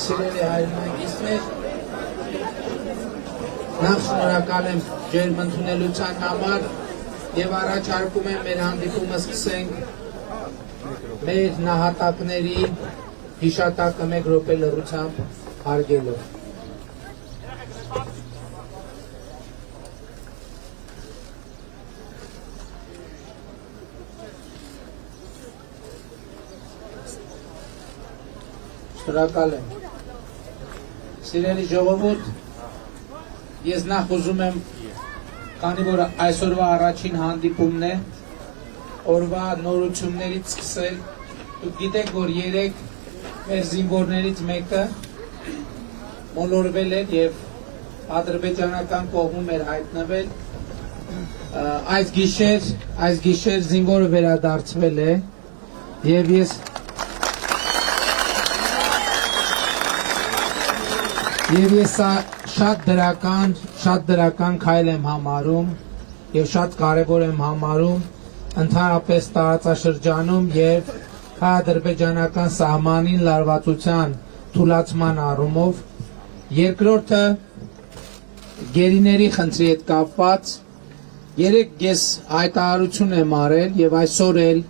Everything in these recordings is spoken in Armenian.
Սիրելի հայրենակիցներ, նախ շնորհակալ եմ ջերմ ընդունելության համար եւ առաջարկում եմ մեր հանդիպումը սկսենք մեր նահատակների հիշատակը 1 րոպե լռությամբ հարգելով։ Շնորհակալ եմ։ Սիրելի ժողովուրդ, ես նախ ուզում եմ, քանի որ այսօրվա առաջին հանդիպումն է, օրվա նորություններից սկսել, դուք գիտեք, որ երեք մեր զինվորներից մեկը մոլորվել էր եւ ադրբեջանական կողմում էր հայտնվել, այս գիշեր զինվորը վերադարձվել է եւ ես շատ դրական քայլ եմ համարում եւ շատ կարեւոր եմ համարում ընդհանրապես տարածաշրջանում եւ հայ-ադրբեջանական սահմանին լարվածության թուլացման առումով, երկրորդը գերիների խնդրի հետ կապված երեք ես հայտարարություն եմ արել եւ այսօր էլ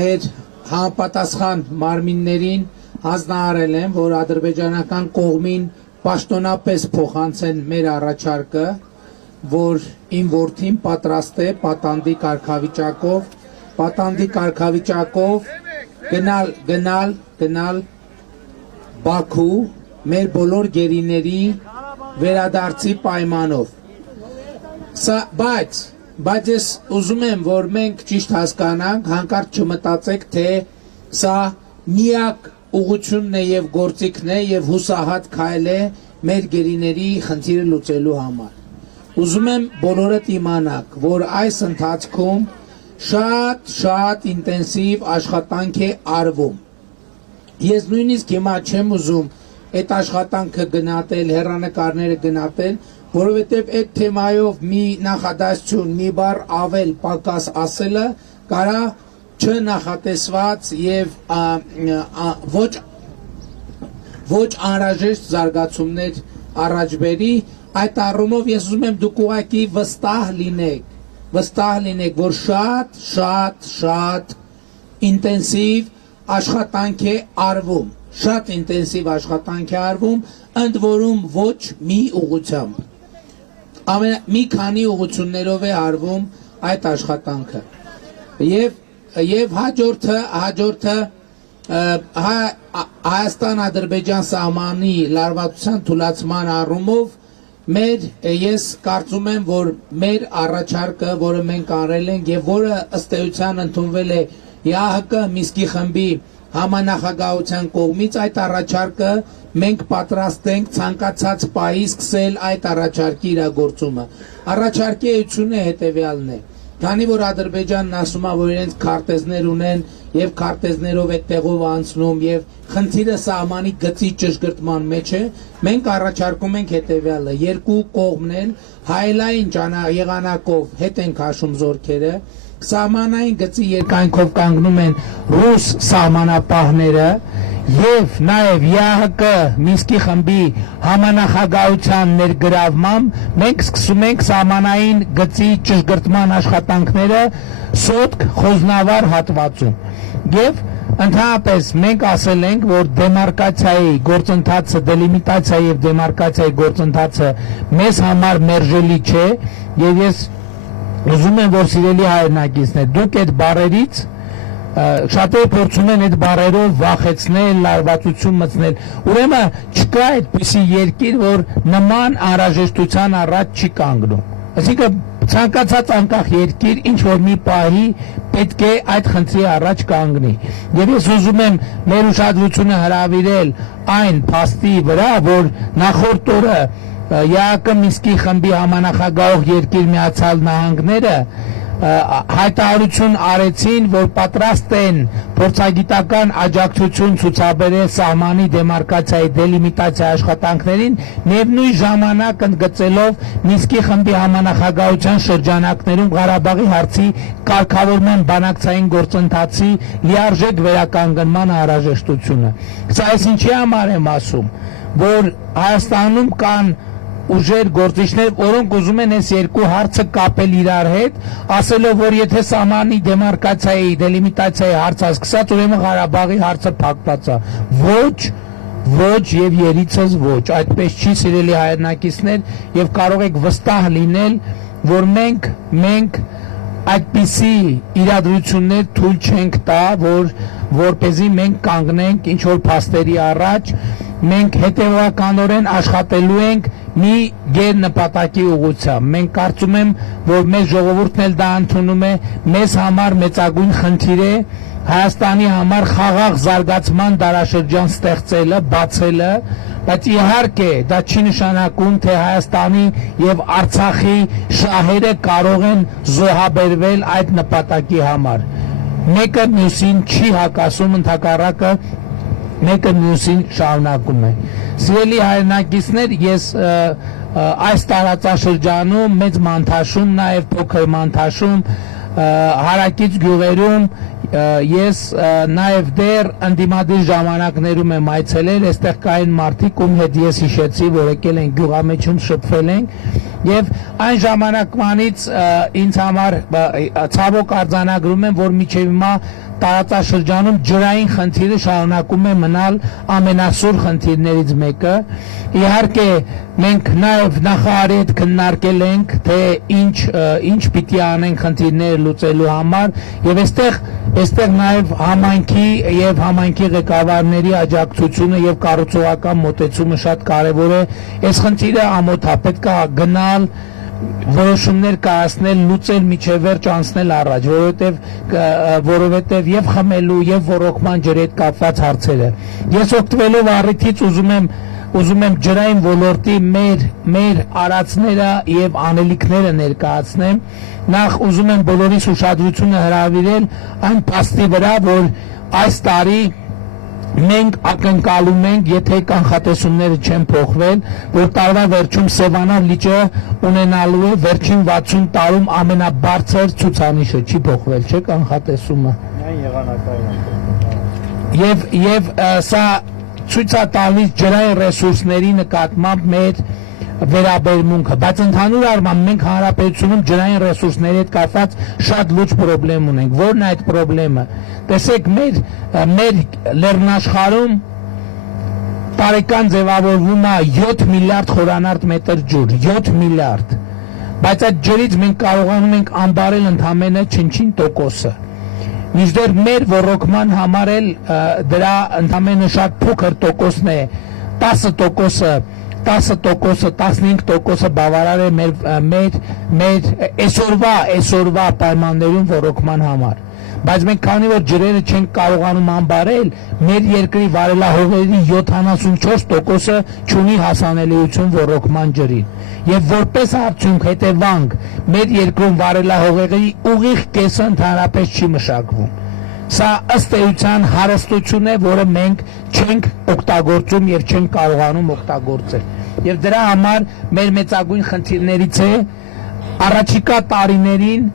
մեր համապատասխան մարմիններին հանձնարարել եմ, որ ադրբեջանական կողմին պաշտոնապես փոխանցեն մեր առաջարկը, որ իմ որդին պատրաստ է պատանդի կարգավիճակով գնալ Բաքու մեր բոլոր գերիների վերադարձի պայմանով։ Բայց ես ուզում եմ, որ մենք ճիշտ հասկանանք, հանկարծ չմտածեք, թե սա միակ ուղղությունն է եւ գործիքն է եւ հուսահատ քայլ է մեր գերիների խնդիրը լուծելու համար։ Ուզում եմ բոլորդ իմանաք, որ այս ընթացքում շատ ինտենսիվ աշխատանք է արվում։ Ես նույնիսկ հիմա չեմ ուզում այդ աշխատանքը գնահատել, հեռանկարները գնահատել, որովհետեւ այդ թեմայով մի նախադասություն, մի բառ ավել պակաս ասելը կարա չնախատեսված եւ ոչ անհրաժեշտ զարգացումներ առաջ բերի այդ առումով ես ուզում եմ դուք ուղղակի վստահ լինեք որ շատ ինտենսիվ աշխատանք է արվում շատ ինտենսիվ աշխատանք է արվում ընդ որում ոչ մի ուղղությամբ մի քանի ուղղություններով է արվում այդ աշխատանքը եւ հաջորդը Հայաստան-Ադրբեջան սահմանի լարվածության թուլացման առումով ես կարծում եմ որ մեր առաջարկը որը մենք արել ենք եւ որը ըստ էության ընդունվել է ԵԱՀԿ Միսկի խմբի համանախագահության կողմից այդ առաջարկը մենք պատրաստ ենք ցանկացած պահի սկսել այդ առաջարկի իրագործումը առաջարկի էությունը հետեւյալն է քանի որ Ադրբեջանն ասում է որ իրենց քարտեզներ ունեն եւ քարտեզներով է տեղով անցնում եւ խնդիրը սահմանի գծի ճշգրտման մեջ է մենք առաջարկում ենք հետեւյալը երկու կողմն են հայելային եղանակով հետ են քաշում զորքերը սահմանային գծի երկայնքով կանգնում են ռուս սահմանապահները եւ նաեւ ԵԱՀԿ Միսկի խմբի համանախագահության ներգրավմամբ մենք սկսում ենք սահմանային գծի ճշգրտման աշխատանքները Սոտք Խոզնավար հատվածում եւ ընդհանրապես մենք ասել ենք որ դեմարկացիայի գործընթացը դելիմիտացիա եւ դեմարկացիայի գործընթացը մեզ համար մերժելի չէ եւ ես ուզում եմ որ սիրելի հայրենակիցներ դուք այդ բարերից շատերը փորձում են այդ բարերով վախեցնել, լարվածություն մտցնել։ Ուրեմն չկա այդպիսի երկիր, որ նման անհրաժեշտության առաջ չի կանգնում։ Այսինքն ցանկացած անկախ երկիր ինչ որ մի պահի պետք է այդ խնդրի առաջ կանգնի։ Եվ ես ուզում եմ մեր ուշադրությունը հրավիրել այն փաստի վրա, որ նախորդ օրը ԵԱՀԿ Միսկի խմբի համանախագահող երկիր Միացյալ Նահանգները հայտարարություն արեցին, որ պատրաստ են փորձագիտական աջակցություն ցուցաբերել սահմանի դեմարկացիայի դելիմիտացիայի աշխատանքներին, միևնույն ժամանակ ընդգծելով Միսկի խմբի համանախագահության շրջանակներում Ղարաբաղի հարցի կարգավորման բանակցային գործընթացի լիարժեք վերականգնման անհրաժեշտությունը։ Սա այս ինչի համար եմ ասում, որ Հայաստանում կան ուժեր գործիչներ, որոնք ուզում են այս երկու հարցը կապել իրար հետ, ասելով, որ եթե սահմանի դեմարկացիայի, դելիմիտացիայի հարցը սկսած, ուրեմն Ղարաբաղի հարցը փակված է։ Ոչ եւ երիցս ոչ, այդպես չի սիրելի հայրենակիցներ, եւ կարող եք վստահ լինել, որ մենք այդպիսի իրադրություններ թույլ չենք տա, որպեսզի մենք կանգնենք ինչ որ փաստերի առաջ, մենք հետևականորեն աշխատելու ենք մի գեր նպատակի ուղղությամբ։ Մենք կարծում եմ, որ մեր ժողովուրդն էլ դա ընդունում է, մեզ համար մեծագույն խնդիր է Հայաստանի համար խաղաղ զարգացման դարաշրջան ստեղծելը, բացելը, բայց իհարկե դա չի նշանակում, թե Հայաստանի եւ Արցախի շահերը կարող են զոհաբերվել այդ նպատակի համար։ Մեկը մյուսին չի հակասում, ընդհակառակը մեկը մյուսին շարունակում է։ Սիրելի հայրենակիցներ, ես այս տարածաշրջանում մեծ Մանթաշում, նաև փոքր Մանթաշում, հարակից գյուղերում ես նաև դեռ ընդդիմադիր ժամանակներում եմ այցելել, այստեղ կային մարդիկ, ում հետ ես հիշեցի, որ եկել են գյուղամեջում շփվել ենք, եւ այն ժամանակվանից ինձ համար ցավոք արձանագրում եմ, որ մինչև հիմա տարածաշրջանում ջրային խնդիրը շարունակում է մնալ ամենասուր խնդիրներից մեկը։ Իհարկե մենք նաև նախարարի հետ քննարկել ենք, թե ինչ պիտի անենք խնդիրները լուծելու համար, եւ այստեղ նաև համայնքի եւ համայնքի ղեկավարների աջակցությունը եւ կառուցողական մոտեցումը շատ կարեւոր է։ Այս խնդիրը ամոթ է, պետք է գնալ որոշումներ կայացնել, լուծել միջև վերջ անցնել առաջ, որովհետև եւ խմելու եւ ոռոգման ջրի հետ կապված հարցերը։ Ես օգտվելով առիթից ուզում եմ ջրային ոլորտի մեր արածները եւ անելիքները ներկայացնեմ։ Նախ ուզում եմ բոլորիս ուշադրությունը հրավիրել այն փաստի վրա, որ այս տարի մենք ակնկալում ենք, եթե կանխատեսումները չեն փոխվել, որ տարվա վերջում Սևանար լիճը ունենալու է վերջին 60 տարում ամենաբարձր ցուցանիշը, չի փոխվել, չէ՞ կանխատեսումը։ Ջրային եղանակային են։ Եվ սա ցույց է տալիս ջրային ռեսուրսների նկատմամբ մեր վերաբերմունքը, բայց ընդհանուր առմամբ մենք հանրապետությունում ջրային ռեսուրսների հետ կապված շատ լուրջ խնդրեմ ունենք։ Որն է այդ խնդրեմը։ Տեսեք, մեր լեռնաշխարհում տարեկան ձևավորվում է 7 միլիարդ խորանարդ մետր ջուր, 7 միլիարդ, բայց այդ ջրից մենք կարողանում ենք ամբարել ընդամենը չնչին տոկոսը։ Մինչդեռ մեր ոռոգման համար էլ դրա ընդամենը շատ փոքր տոկոսն է, 10%, 15% բավարար է մեր այսօրվա պայմաններում ոռոգման համար։ Բայց մենք քանի որ ջրերը չենք կարողանում ամբարել, մեր երկրի վարելահողերի 74% չունի հասանելիություն ոռոգման ջրին։ Եվ որպես արդյունք հետևանք մեր երկրում վարելահողերի ուղիղ կեսը ընդհանրապես չի մշակվում։ Սա ըստ էության հարստություն է, որը մենք չենք օգտագործում եւ չենք կարողանում օգտագործել։ Եվ դրա համար մեր մեծագույն խնդիրներից է առաջիկա տարիներին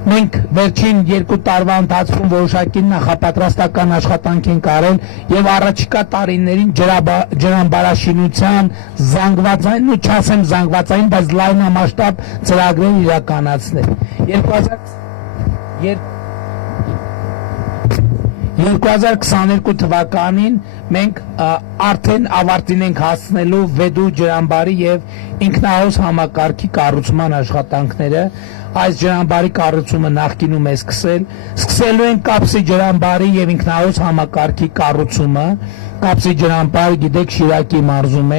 մենք վերջին 2 տարվա ընթացքում որոշակի նախապատրաստական աշխատանք ենք արել եւ առաջիկա տարիներին ջրամբարաշինության զանգվածային, ու չասեմ զանգվածային, բայց լայնամասշտաբ ծրագրեր իրականացնել։ 2022 թվականին մենք արդեն ավարտին ենք հասցնելու Վեդու ջրամբարի եւ ինքնահոս համակարգի կառուցման աշխատանքները։ Այս ջրամբարի կառուցումը նախկինում է սկսելու ենք Կապսի ջրամբարի եւ ինքնահոս համակարգի կառուցումը։ Կապսի ջրամբարը, գիտեք, Շիրակի մարզում է,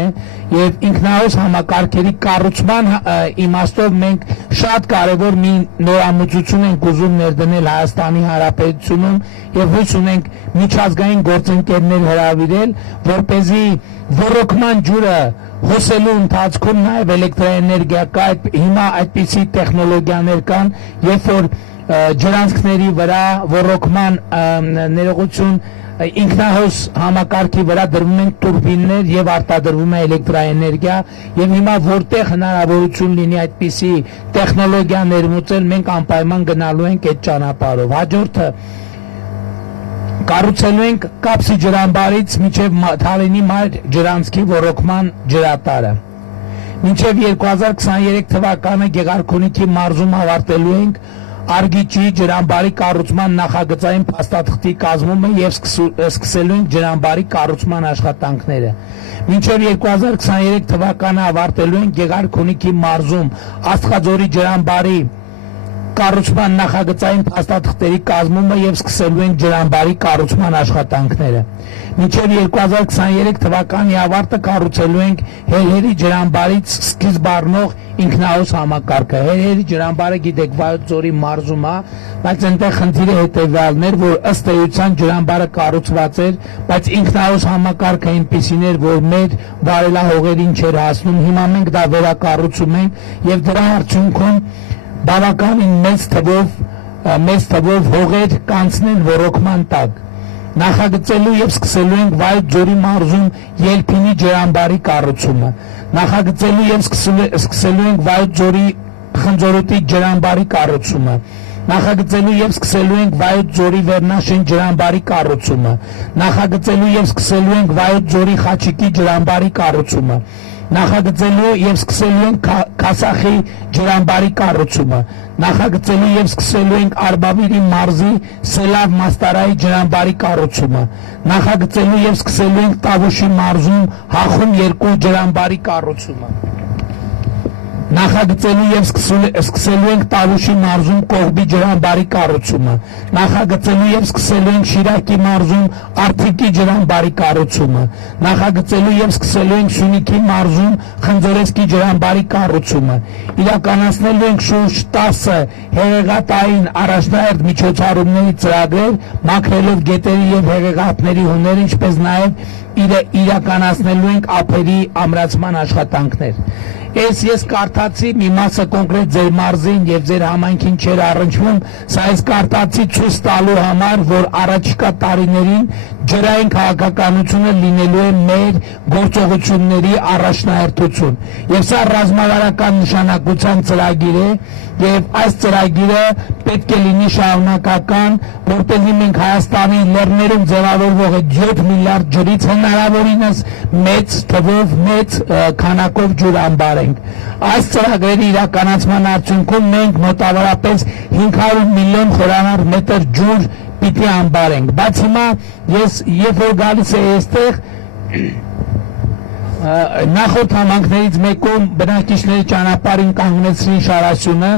եւ ինքնահոս համակարգերի կառուցման իմաստով մենք շատ կարեւոր մի նորամուծություն ենք ուզում ներդնել Հայաստանի Հանրապետությունում եւ հույս ունենք միջազգային գործընկերներ հրավիրել, որպեսզի ոռոգման ջուրը հոսելու ընթացքում նաև էլեկտրաէներգիա կա, հիմա այդպիսի տեխնոլոգիաներ կան, երբ որ ջրանցքների վրա ոռոգման ներողություն ինքնահոս համակարգի վրա դրվում են տուրբիններ եւ արտադրվում է էլեկտրաէներգիա, եւ հիմա որտեղ հնարավորություն լինի այդպիսի տեխնոլոգիա ներմուծել, մենք անպայման գնալու ենք այդ ճանապարհով։ Հաջորդը կառուցելու ենք Կապսի ջրամբարից մինչև Թալինի մայր ջրանցքի ոռոգման ջրատարը։ Մինչև 2023 թվականը Գեղարքունիքի մարզում ավարտելու ենք Արգիճի ջրամբարի կառուցման նախագծային փաստաթղթի կազմումը եւ սկսելու ենք ջրամբարի կառուցման աշխատանքները։ Մինչև 2023 թվականը ավարտելու ենք Գեղարքունիքի մարզում Աստղաձորի ջրամբարի կառուցման նախագծային փաստաթղթերի կազմումը եւ սկսելու ենք ջրամբարի կառուցման աշխատանքները։ Մինչև 2023 թվականի ավարտը կառուցելու ենք Հերհերի ջրամբարից սկիզբ առնող ինքնահոս համակարգը։ Հերհերի ջրամբարը, գիտեք, Վայոց ձորի մարզում է, բայց այնտեղ խնդիրը հետեւյալն էր, որ ըստ էության ջրամբարը կառուցված էր, բայց ինքնահոս համակարգը այնպիսին էր, որ մեր վարելահողերին չէր հասնում։ Հիմա մենք դա վերակառուցում ենք եւ դրա արդյունքում բավականին մեծ թվով հողեր կանցնեն ոռոգման տակ։ Նախագծելու եւ սկսելու ենք Վայոց ձորի մարզում Ելփինի ջրամբարի կառուցումը։ Նախագծելու եւ սկսելու ենք Վայոց ձորի Խնձորոտի ջրամբարի կառուցումը։ Նախագծելու եւ սկսելու ենք Վայոց ձորի Վերնաշեն ջրամբարի կառուցումը։ Նախագծելու եւ սկսելու ենք Վայոց ձորի Խաչիկի ջրամբարի կառուցումը։ Նախագծելու եւ սկսելու ենք Քասախի ջրամբարի կառուցումը։ Նախագծելու եւ սկսելու ենք Արբավիրի մարզի Սելավ Մաստարայի ջրամբարի կառուցումը։ Նախագծելու եւ սկսելու ենք Տավուշի մարզում Հախում 2 ջրամբարի կառուցումը։ Նախագծելու եւ սկսելու ենք Տավուշի մարզում Կողբի ջրամբարի կառուցումը։ Նախագծելու եւ սկսելու ենք Շիրակի մարզում Արթիկի ջրամբարի կառուցումը։ Նախագծելու եւ սկսելու ենք Սյունիքի մարզում Խնձորեսկի ջրամբարի կառուցումը։ Իրականացնելու ենք շուրջ 10 հեղեղատային առաջնահերթ միջոցառումների ծրագրեր, մաքրելով գետերի եւ հեղեղատների հուները, ինչպես նաեւ իրականացնելու ենք ափերի ամրացման աշխատանքներ։ ես կարդացի մի մասը կոնկրետ ձեր մարզին եւ ձեր համայնքին չեր առնչվում, սա ես կարդացի ցույց տալու համար, որ առաջիկա տարիներին ջրային քաղաքականությունը լինելու է մեր գործողությունների առաջնահերթություն։ Եվ սա ռազմավարական նշանակության ծրագիր է եւ այս ծրագիրը պետք է լինի շարունակական, որտեղի մենք Հայաստանի լեռներում ձևավորվող 7 միլիարդ ջրից հնարավորինս մեծ թվով, մեծ քանակով ջուր ամբարենք։ Այս ծրագրերի իրականացման արդյունքում մենք մոտավորապես 500 միլիոն խորանարդ մետր ջուր պիտի ամբարենք։ Բայց հիմա ես երբ որ գալիս եմ այստեղ նախորդ համանքներից մեկում բնակիչների ճանապարհին կանգնեցրին շարասյունը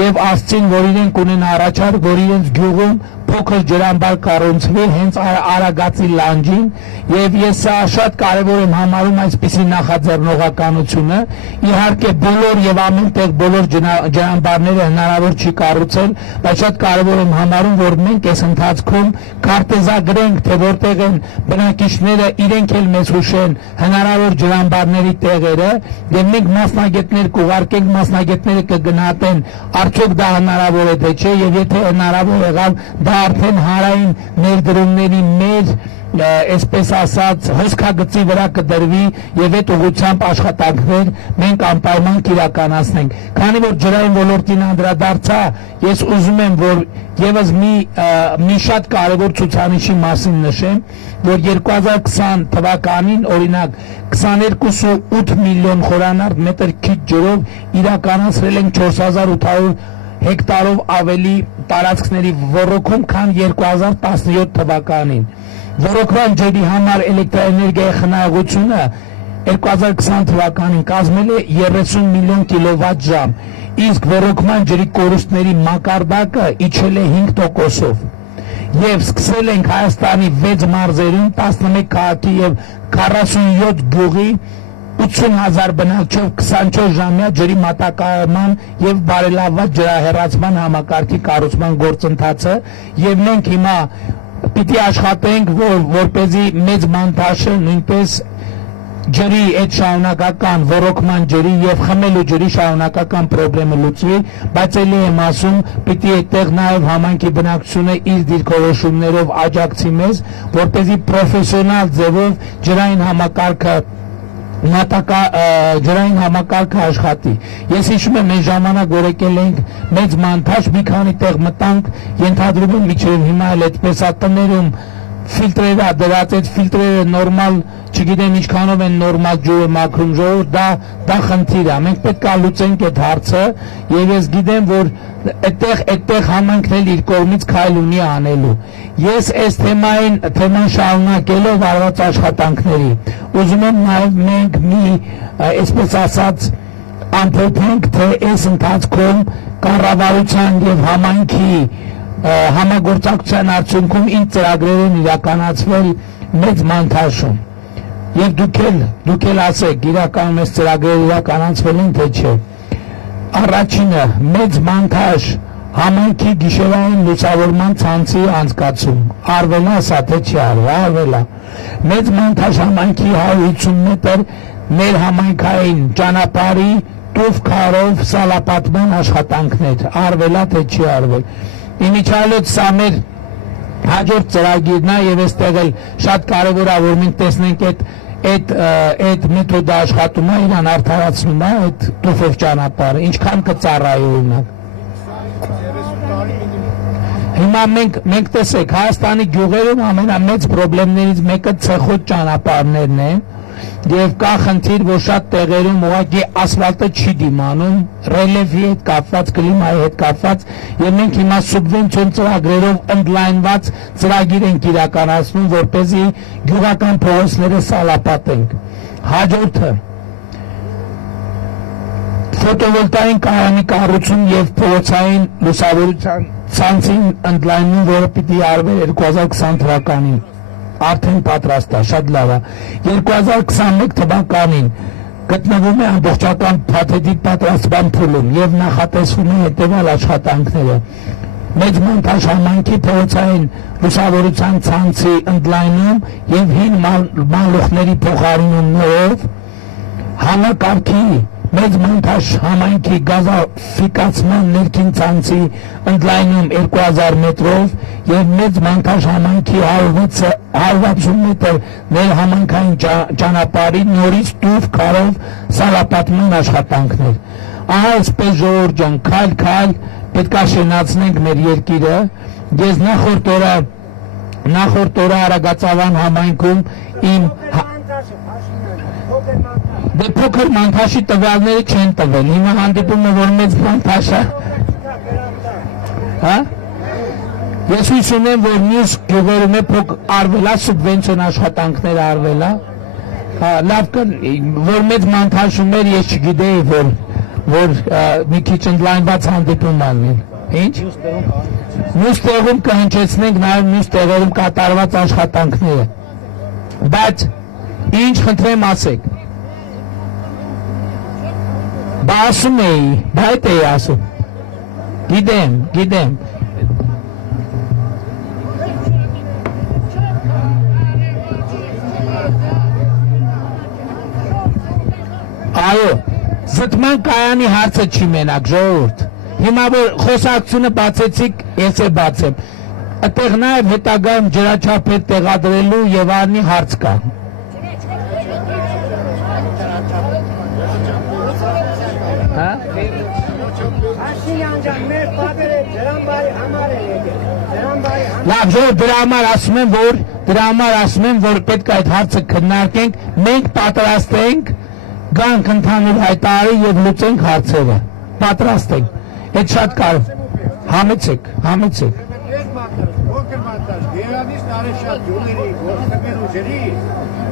եւ ասցին, որ իրենք ունեն առաջարկ, որ իրենց գյուղում փոքր ջրամբար կառուցվի հենց Արագածի լանջին եւ ես սա շատ կարեւոր եմ համարում այսպիսի նախաձեռնողականությունը։ Իհարկե բոլոր եւ ամենտեղ բոլոր ջրամբարները հնարավոր չի կառուցել, բայց շատ կարեւոր եմ համարում, որ մենք այս ընթացքում քարտեզագրենք, թե որտեղ են բնակիչները իրենք էլ մեզ հուշեն հնարավոր ջրամբարների տեղերը եւ մենք մասնագետներ կուղարկենք, մասնագետները կգնահատեն արդյոք դա հնարավոր է թե չէ եւ եթե հնարավոր եղավ դա արդեն հանրային ներդրումների մեր այսպես ասած հոսքագծի վրա կդրվի եւ այդ ուղղությամբ աշխատանքներ մենք անպայման կիրականացնենք։ Քանի որ ջրային ոլորտին անդրադարձա, ես ուզում եմ որ եւս մի շատ կարեւոր ցուցանիշի մասին նշեմ, որ 2020 թվականին օրինակ 22.8 միլիոն խորանարդ մետր քիչ ջրով իրականացրել են 4800 հեկտարով ավելի տարածքների ոռոգում, քան 2017 թվականին։ Ոռոգման ջրի համար էլեկտրաէներգիայի խնայողությունը 2020 թվականին կազմել է 30 միլիոն կիլովատ-ժամ, իսկ ոռոգման ջրի կորուստների մակարդակը իջել է 5%-ով։ Եվ սկսել ենք Հայաստանի 6 մարզերում 11 քաղաքի եւ 47 գյուղի 80,000 բնակչով 24 ժամյա ջրի մատակարարման եւ բարելավված ջրահեռացման համակարգի կառուցման գործընթացը եւ մենք հիմա պիտի աշխատենք որպեսզի մեծ Մանթաշը նույնպես ջրի այդ շարունակական ոռոգման ջրի եւ խմելու ջրի շարունակական խնդրը լուծվի, բայց ելի եմ ասում պիտի այդտեղ նաեւ համայնքի բնակչությունը իր դիրքորոշումներով աջակցի մեզ, որպեսզի պրոֆեսիոնալ ձևով ջրային համակարգը ջրային համակարգը աշխատի։ Ես հիշում եմ այն ժամանակ որ եկել ենք մեծ Մանթաշ, մի քանի տեղ մտանք, ենթադրում եմ մինչև հիմա էլ այդպես է տներում ֆիլտրերը դրած, այդ ֆիլտրերը նորմալ, չգիտեմ ինչքանով են նորմալ ջուրը մաքրում, ժողովուրդ դա խնդիր է։ Մենք պետք է լուծենք այդ հարցը եւ ես գիտեմ որ այդտեղ համայնքն էլ իր կողմից քայլ ունի անելու։ Ես այս թեման շարունակելով արված աշխատանքների ուզում եմ նաեւ մենք մի այսպես ասած ամփոփենք թե այս ընթացքում կառավարության եւ համայնքի համագործակցության արդյունքում ինչ ծրագրեր են իրականացվել մեծ Մանթաշում եւ դուք էլ ասեք իրականում այս ծրագրերը իրականացվել են թե չէ։ Առաջինը մեծ Մանթաշ համայնքի գիշերային լուսավորման ցանցի անցկացում արվել է սա թե չի արվել։ Մեծ Մանթաշ համայնքի 150 մետր ներհամայնքային ճանապարհի տուֆ քարով սալապատման աշխատանքներ արվել է թե չի արվել։ Իմիջիալոց սա մեր հաջորդ ծրագիրն է եւ այստեղ էլ շատ կարեւոր է որ մենք տեսնենք այդ մեթոդը աշխատում է, իրան արդարացնում է այդ տուֆով ճանապարհը, ինչքան կծառայի օրինակ։ Հիմա մենք տեսեք Հայաստանի գյուղերում ամենամեծ խնդիրներից մեկը ցեխոտ ճանապարհներն են եւ կա խնդիր որ շատ տեղերում ուղղակի ասֆալտը չի դիմանում ռելիեֆի հետ կապված կլիմայի հետ կապված եւ մենք հիմա սուբվենցիոն ծրագրերով ընդլայնված ծրագիր ենք իրականացնում որպեսզի գյուղական փողոցները սալապատենք։ Հաջորդը ֆոտովոլտային կայանի կառուցում եւ փողոցային լուսավորության ցանցի ընդլայնում, որը պիտի արվեր 2020 թվականին արդեն պատրաստ է, շատ լավ է։ 2021 թվականին գտնվում է ամբողջական փաթեթի պատրաստման փուլում եւ նախատեսվում է հետեւյալ աշխատանքները։ Մեծ Մանթաշ համայնքի փողոցային լուսավորության ցանցի ընդլայնում եւ հին մանլուխների փոխարինումներով համակարգի մեծ մոնտաժ համայնքի գազաֆիկացման ներքին ցանցի ընդլայնում 2000 մետրով եւ մեծ մոնտաժ համայնքի 160 մետր ներհամայնքային ճանապարհի նորից տուֆ քարով սալապատման աշխատանքներ։ Ահա այսպես ժողովուրդ ջան, քայլ պետք է շենացնենք մեր երկիրը։ Ես նախորդ օրը Արագածավան համայնքում իմ դե փոքր մանթաշի տվյալները չեն տվել, հիմա հանդիպում է, որ մեծ մանթաշ է, հա? Ես հույս ունեմ, որ մյուս գյուղերում է արվել է, սուբվենցիոն աշխատանքներ արվել է, լավ կլինի, որ մեծ մանթաշում էր, ես չգիտեի, որ մի քիչ ընդլայնված հանդիպում անել, ինչ? Մյուս տեղում կհնչեցնենք նաև մյուս տեղերում կատարված աշխատանքները, բայց ինչ խնդրեմ ասեք, բա ասում էի, բա այդ էի ասում, գիտեմ, այո, զտման կայանի հարցը չի մենակ, ժողովուրդ, հիմա որ խոսակցությունը բացեցիք, ես է բացեմ, այդտեղ նաև հետագայում ջրաչափ տեղադրելու եւ արնի հարց կա։ Հա? Լավ, ժողովուրդ, դրա համար ասում եմ, որ պետք է այդ հարցը քննարկենք, մենք պատրաստ ենք գանք ընդհանուր հայտարարի եւ լուծենք հարցերը։ Պատրաստ ենք։ Այդ շատ կարևոր։ Համեցեք։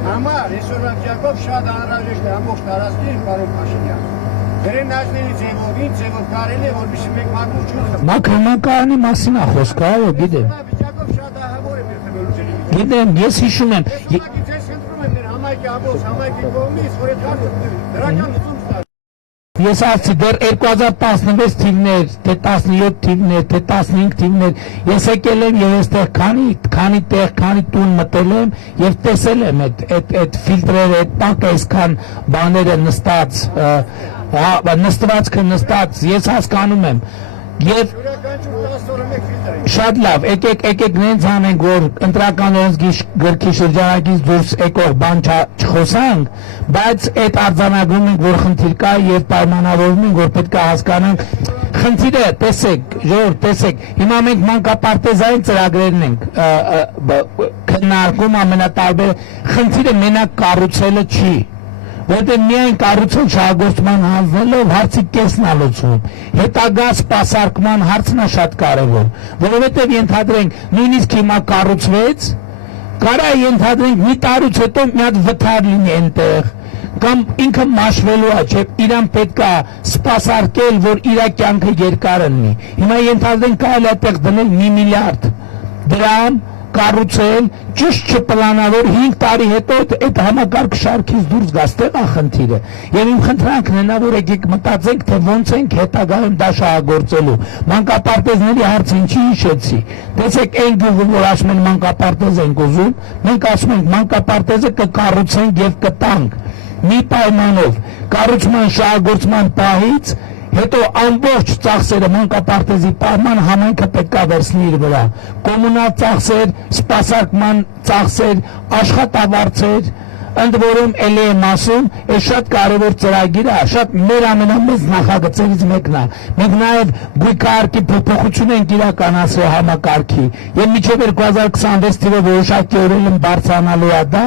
Համար այսօրվա ճակով շատ անհրաժեշտ է ամբողջ տարածքին, պարոն Փաշինյան։ Դրեն նաշների ձևով, ինչ ձևով կարելի է, որպեսզի մենք մաքուր չունենանք։ Մաքրմանկարանի մասին է խոսքը, այո, գիտեմ։ Ճակով շատ ահավոր է մեր թվելու ջրի։ Գիտեմ, ես հիշում եմ։ Ես խնդրում եմ մեր համայնքի ամբողջ համայնքի կողմից, որ այդ հարցը դրական լուծում ստանա։ Ես ասացի դեռ 2016 թիվներ, թե 17 թիվներ, թե 15 թիվներ, ես եկել եմ եւ այստեղ քանի տեղ, քանի տուն մտել եմ եւ տեսել եմ այդ ֆիլտրերը, այդ տակ այսքան բաները նստված, ես հասկանում եմ եւ շատ լավ, եկեք նենց անենք, որ ընտրական գրքի շրջանակից դուրս եկող բան չխոսանք, բայց այդ արձանագրում ենք, որ խնդիր կա եւ պայմանավորվում ենք, որ պետք է հասկանանք խնդիրը, տեսեք, ժողովուրդ, տեսեք, հիմա մենք մանկապարտեզային ծրագրերն ենք քննարկում ամենատարբեր, խնդիրը մենակ կառուցելը չի, որտեղ միայն կառուցել շահագործման հանձնելով հարցի կեսն է լուծվում, հետագա սպասարկման հարցն է շատ կարևոր, որովհետև ենթադրենք նույնիսկ հիմա կառուցվեց, կարա ենթադրենք մի տարուց հետո մի հատ վթար լինի այնտեղ, կամ ինքը մաշվելու է, չէ, իրան պետք է սպասարկել, որ իր կյանքը երկար լինի, հիմա ենթադրենք կարելի է այդտեղ դնել 1 միլիարդ դրամ կառուցել, ճիշտ չպլանավոր 5 տարի հետո այդ համակարգ շարքից դուրս գա, ստեղ է խնդիրը։ Եվ իմ խնդրանքն է նա, որ եկեք մտածենք, թե ոնց ենք հետագայում դա շահագործելու։ Մանկապարտեզների հարցը ինչի հիշեցի։ Տեսեք, այն գյուղում, որ ասում են մանկապարտեզ ենք ուզում, մենք ասում ենք մանկապարտեզը կկառուցենք եւ կտանք։ Մի պայմանով, կառուցման շահագործման պահից հետո ամբողջ ծախսերը մանկապարտեզի պահման համայնքը պետք է վերցնի իր վրա, կոմունալ ծախսեր, սպասարկման ծախսեր, աշխատավարձեր, ընդ որում էլի եմ ասում, այս շատ կարևոր ծրագիր է, շատ մեր ամենամեծ նախագծերից մեկն է։ Մենք նաև գույքարկի փոփոխություն ենք իրականացրել համակարգի, եւ մինչեւ 2026 թվականը որոշակի օրերին բարձրանալու է դա,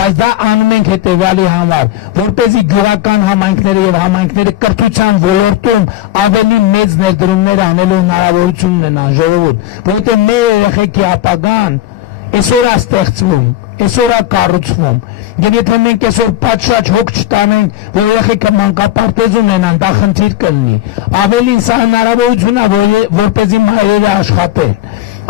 բայց դա անում ենք հետեւյալի համար, որպեսզի գյուղական համայնքները եւ համայնքները կրթության ոլորտում ավելի մեծ ներդրումներ անելու հնարավորություն ունենան, ժողովուրդ, որովհետեւ մեր երեխեքի ապագան այսօր է ստեղծվում, այսօր է կառուցվում, եւ եթե մենք այսօր պատշաճ հոգ չտանենք, որ երեխեքը մանկապարտեզ ունենան, դա խնդիր կլինի, ավելին սա հնարավորություն է, որպեսզի մայրերը աշխատեն,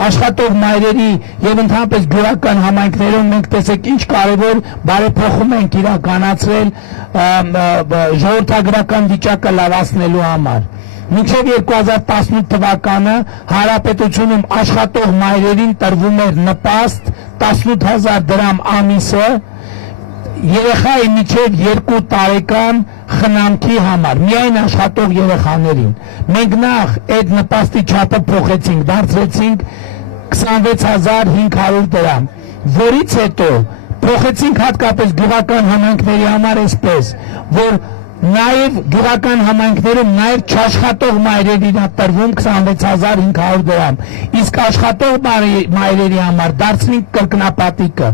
աշխատող մայրերի եւ ընդհանրապես գյուղական համայնքներում մենք տեսեք ինչ կարևոր բարեփոխում ենք իրականացրել ժողովրդագրական վիճակը լավացնելու համար։ Մինչև 2018 թվականը հանրապետությունում աշխատող մայրերին տրվում էր նպաստ 18,000 դրամ ամիսը, երեխայի միջև 2 տարեկան խնամքի համար միայն աշխատող երեխաներին մենք նախ այդ նպաստի չափը փոխեցինք, դարձրեցինք 26500 դրամ, որից հետո փոխեցինք հատկապես գյուղական համայնքների համար այսպես, որ նաև գյուղական համայնքներում նաև չաշխատող մայրերին է տրվում 26500 դրամ, իսկ աշխատող մայրերի համար դարձնենք կրկնապատիկը,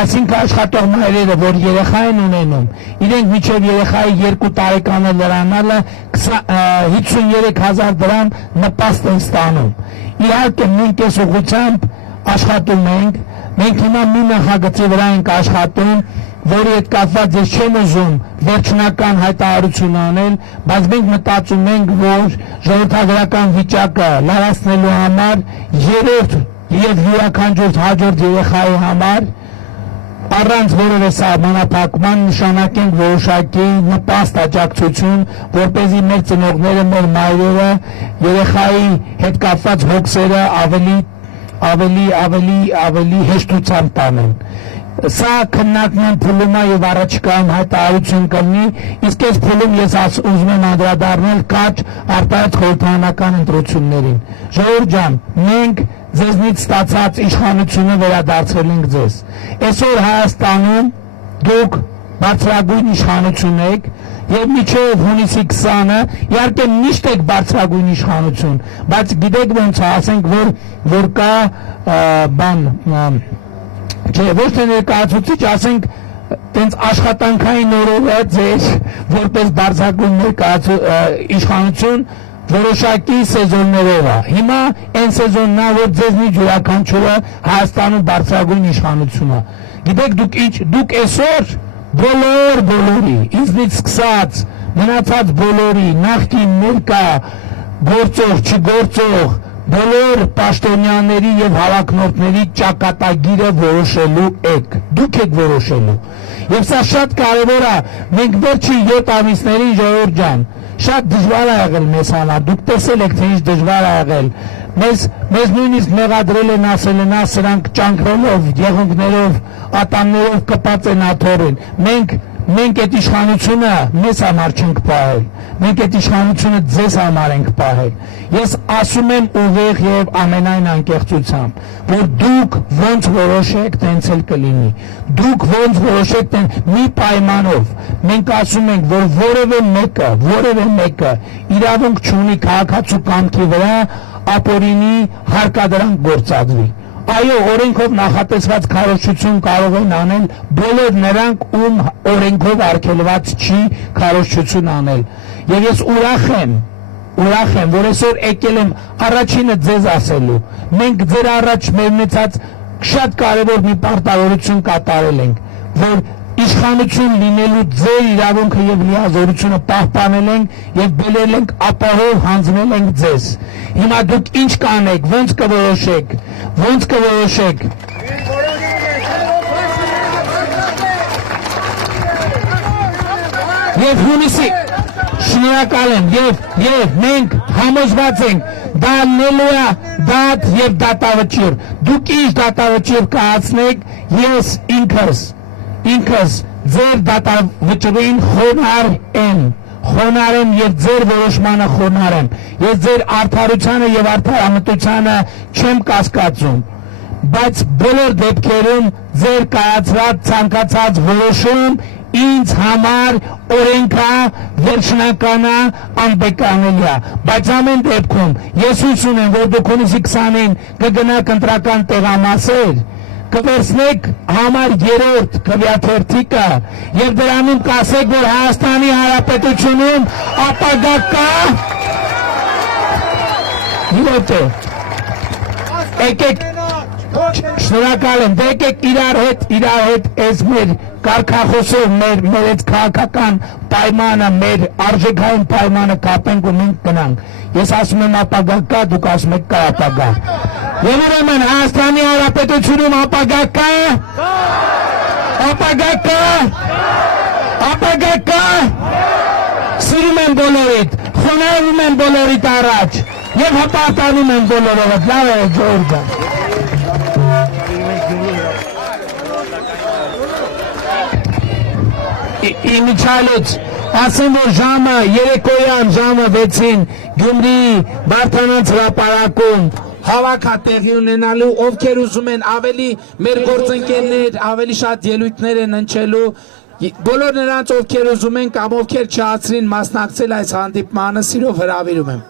այսինքն աշխատող մայրերը, որ երեխա են ունենում, իրենք միջև երեխայի 2 տարեկանը լրանալը 53000 դրամ նպաստ են ստանում։ Իհարկե մենք այս ուղղությամբ աշխատում ենք, մենք հիմա մի նախագծի վրա ենք աշխատում, որի հետ կապված ես չեմ ուզում վերջնական հայտարարություն անել, բայց մենք մտածում ենք, որ ժողովրդագրական վիճակը լավացնելու համար երրորդ եւ յուրաքանչյուր հաջորդ երեխայի համար առանց որևէ սահմանափակման նշանակենք որոշակի նպաստ աջակցություն, որպեսզի մեր ծնողները, մեր մայրերը երեխայի հետ կապված հոգսերը ավելի հեշտությամբ տանեն։ Սա քննարկման փուլում է եւ առաջիկայում հայտարարություն կլինի, իսկ այս փուլում ես ուզում եմ անդրադառնալ կարճ արտահայտ խորհրդարանական ընտրություններին։ Ժողովուրդ ջան, մենք ձեզնից ստացած իշխանությունը վերադարձրել ենք ձեզ։ Այսօր Հայաստանում դուք բարձրագույն իշխանություն եք եւ մինչեւ հունիսի 20-ը իհարկե միշտ եք բարձրագույն իշխանություն, բայց գիտեք ոնց է, ասենք որ կա բան չէ, ոչ թե ներկայացուցիչ, ասենք տենց աշխատանքային օրերը ձեր որպես բարձրագույն իշխանություն որոշակի սեզոններով է։ Հիմա այն սեզոնն է, որ ձեզնից յուրաքանչյուրը Հայաստանում բարձրագույն իշխանություն է։ Գիտեք դուք այսօր բոլորի, ինձնից սկսած մնացած բոլորի, նախկին, ներկա, գործող, չգործող, բոլոր պաշտոնյաների եւ հավակնորդների ճակատագիրը որոշելու եք, դուք եք որոշելու։ Եվ սա շատ կարևոր է, մենք վերջին 7 ամիսներին ժողովուրդ ջան, շատ դժվար է եղել մեզ համար, դուք տեսել եք, թե ինչ դժվար է եղել, մեզ նույնիսկ մեղադրել են, ասել են, սրանք ճանկրելով, եղունգներով, ատամներով կպած են աթոռին, մենք այդ իշխանությունը մեզ համար չենք պահել, մենք այդ իշխանությունը ձեզ համար ենք պահել։ Ես ասում եմ ուղիղ եւ ամենայն անկեղծությամբ, որ դուք ոնց որոշեք, տենց էլ կլինի։ Դուք ոնց որոշեք, մի պայմանով։ Մենք ասում ենք, որ որևէ մեկը իրավունք չունի քաղաքացու կամքի վրա ապօրինի հարկադրանք գործադրի։ Այո, օրենքով նախատեսված քարոզչություն կարող են անել բոլոր նրանք, ում օրենքով արգելված չի քարոզչություն անել։ Եվ ես ուրախ եմ, որ այսօր եկել եմ առաջինը ձեզ ասելու։ Մենք ձեր առաջ մեր ունեցած շատ կարևոր մի պարտավորություն կատարել ենք, որ իշխանություն լինելու ձեր իրավունքը եւ լիազորությունը պահպանել ենք եւ բերել ենք ապահով հանձնել ենք ձեզ։ Հիմա դուք ինչ կանեք, ոնց կորոշեք։ Եվ հունիսի շնորհակալ եմ եւ մենք համոզված ենք դա նելուա դատ եւ դատավճիռ։ Դուք ինչ դատավճիռ կհացնեք, ես ինքս ձեր դատավճռին խոնար եմ եւ ձեր որոշմանը խոնար եմ։ Ես ձեր արդարությանը եւ արդարամտությանը չեմ կասկածում, բայց բոլոր դեպքերում ձեր կայացրած ցանկացած որոշում ինձ համար օրենքա վերջնականա անբեկանելիա, բայց ամեն դեպքում ես հույս ունեմ, որ դուք հունիսի 20-ին կգնաք ընտրական տեղամասեր, կվերցնեք համար 3-րդ քվեաթերթիկը եւ դրանում կասեք, որ Հայաստանի Հանրապետությունում ապագա կա։ Յոթը եկեք, շնորհակալ եմ, եկեք իրար հետ այս մեր կարգախոսով մեր այդ քաղաքական պայմանը, մեր արժեքային պայմանը կապենք ու մենք գնանք։ Ես ասում եմ ապագա կա, դուք ասում եք կա ապագա։ Եվ ուրեմն Հայաստանի Հանրապետությունում ապագա կա։ Ապագա կա։ Սիրում եմ բոլորիդ, խոնարհվում եմ բոլորիդ առաջ եւ հպարտանում եմ բոլորովդ։ Լավ է, Ջորջ։ իմիջալից ասեմ որ ժամը երեկոյան ժամը 6-ին Գյումրիի Բարթանանց հրապարակում հավաք է տեղի ունենալու, ովքեր ուզում են ավելի մեր գործընկերներ ավելի շատ ելույթներ են հնչելու, բոլոր նրանց ովքեր ուզում են կամ ովքեր չհասցրին մասնակցել այս հանդիպմանը, սիրով հրավիրում եմ։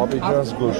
Abi biraz koş.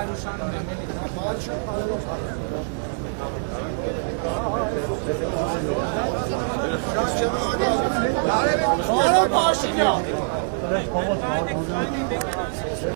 Ալեքսանդր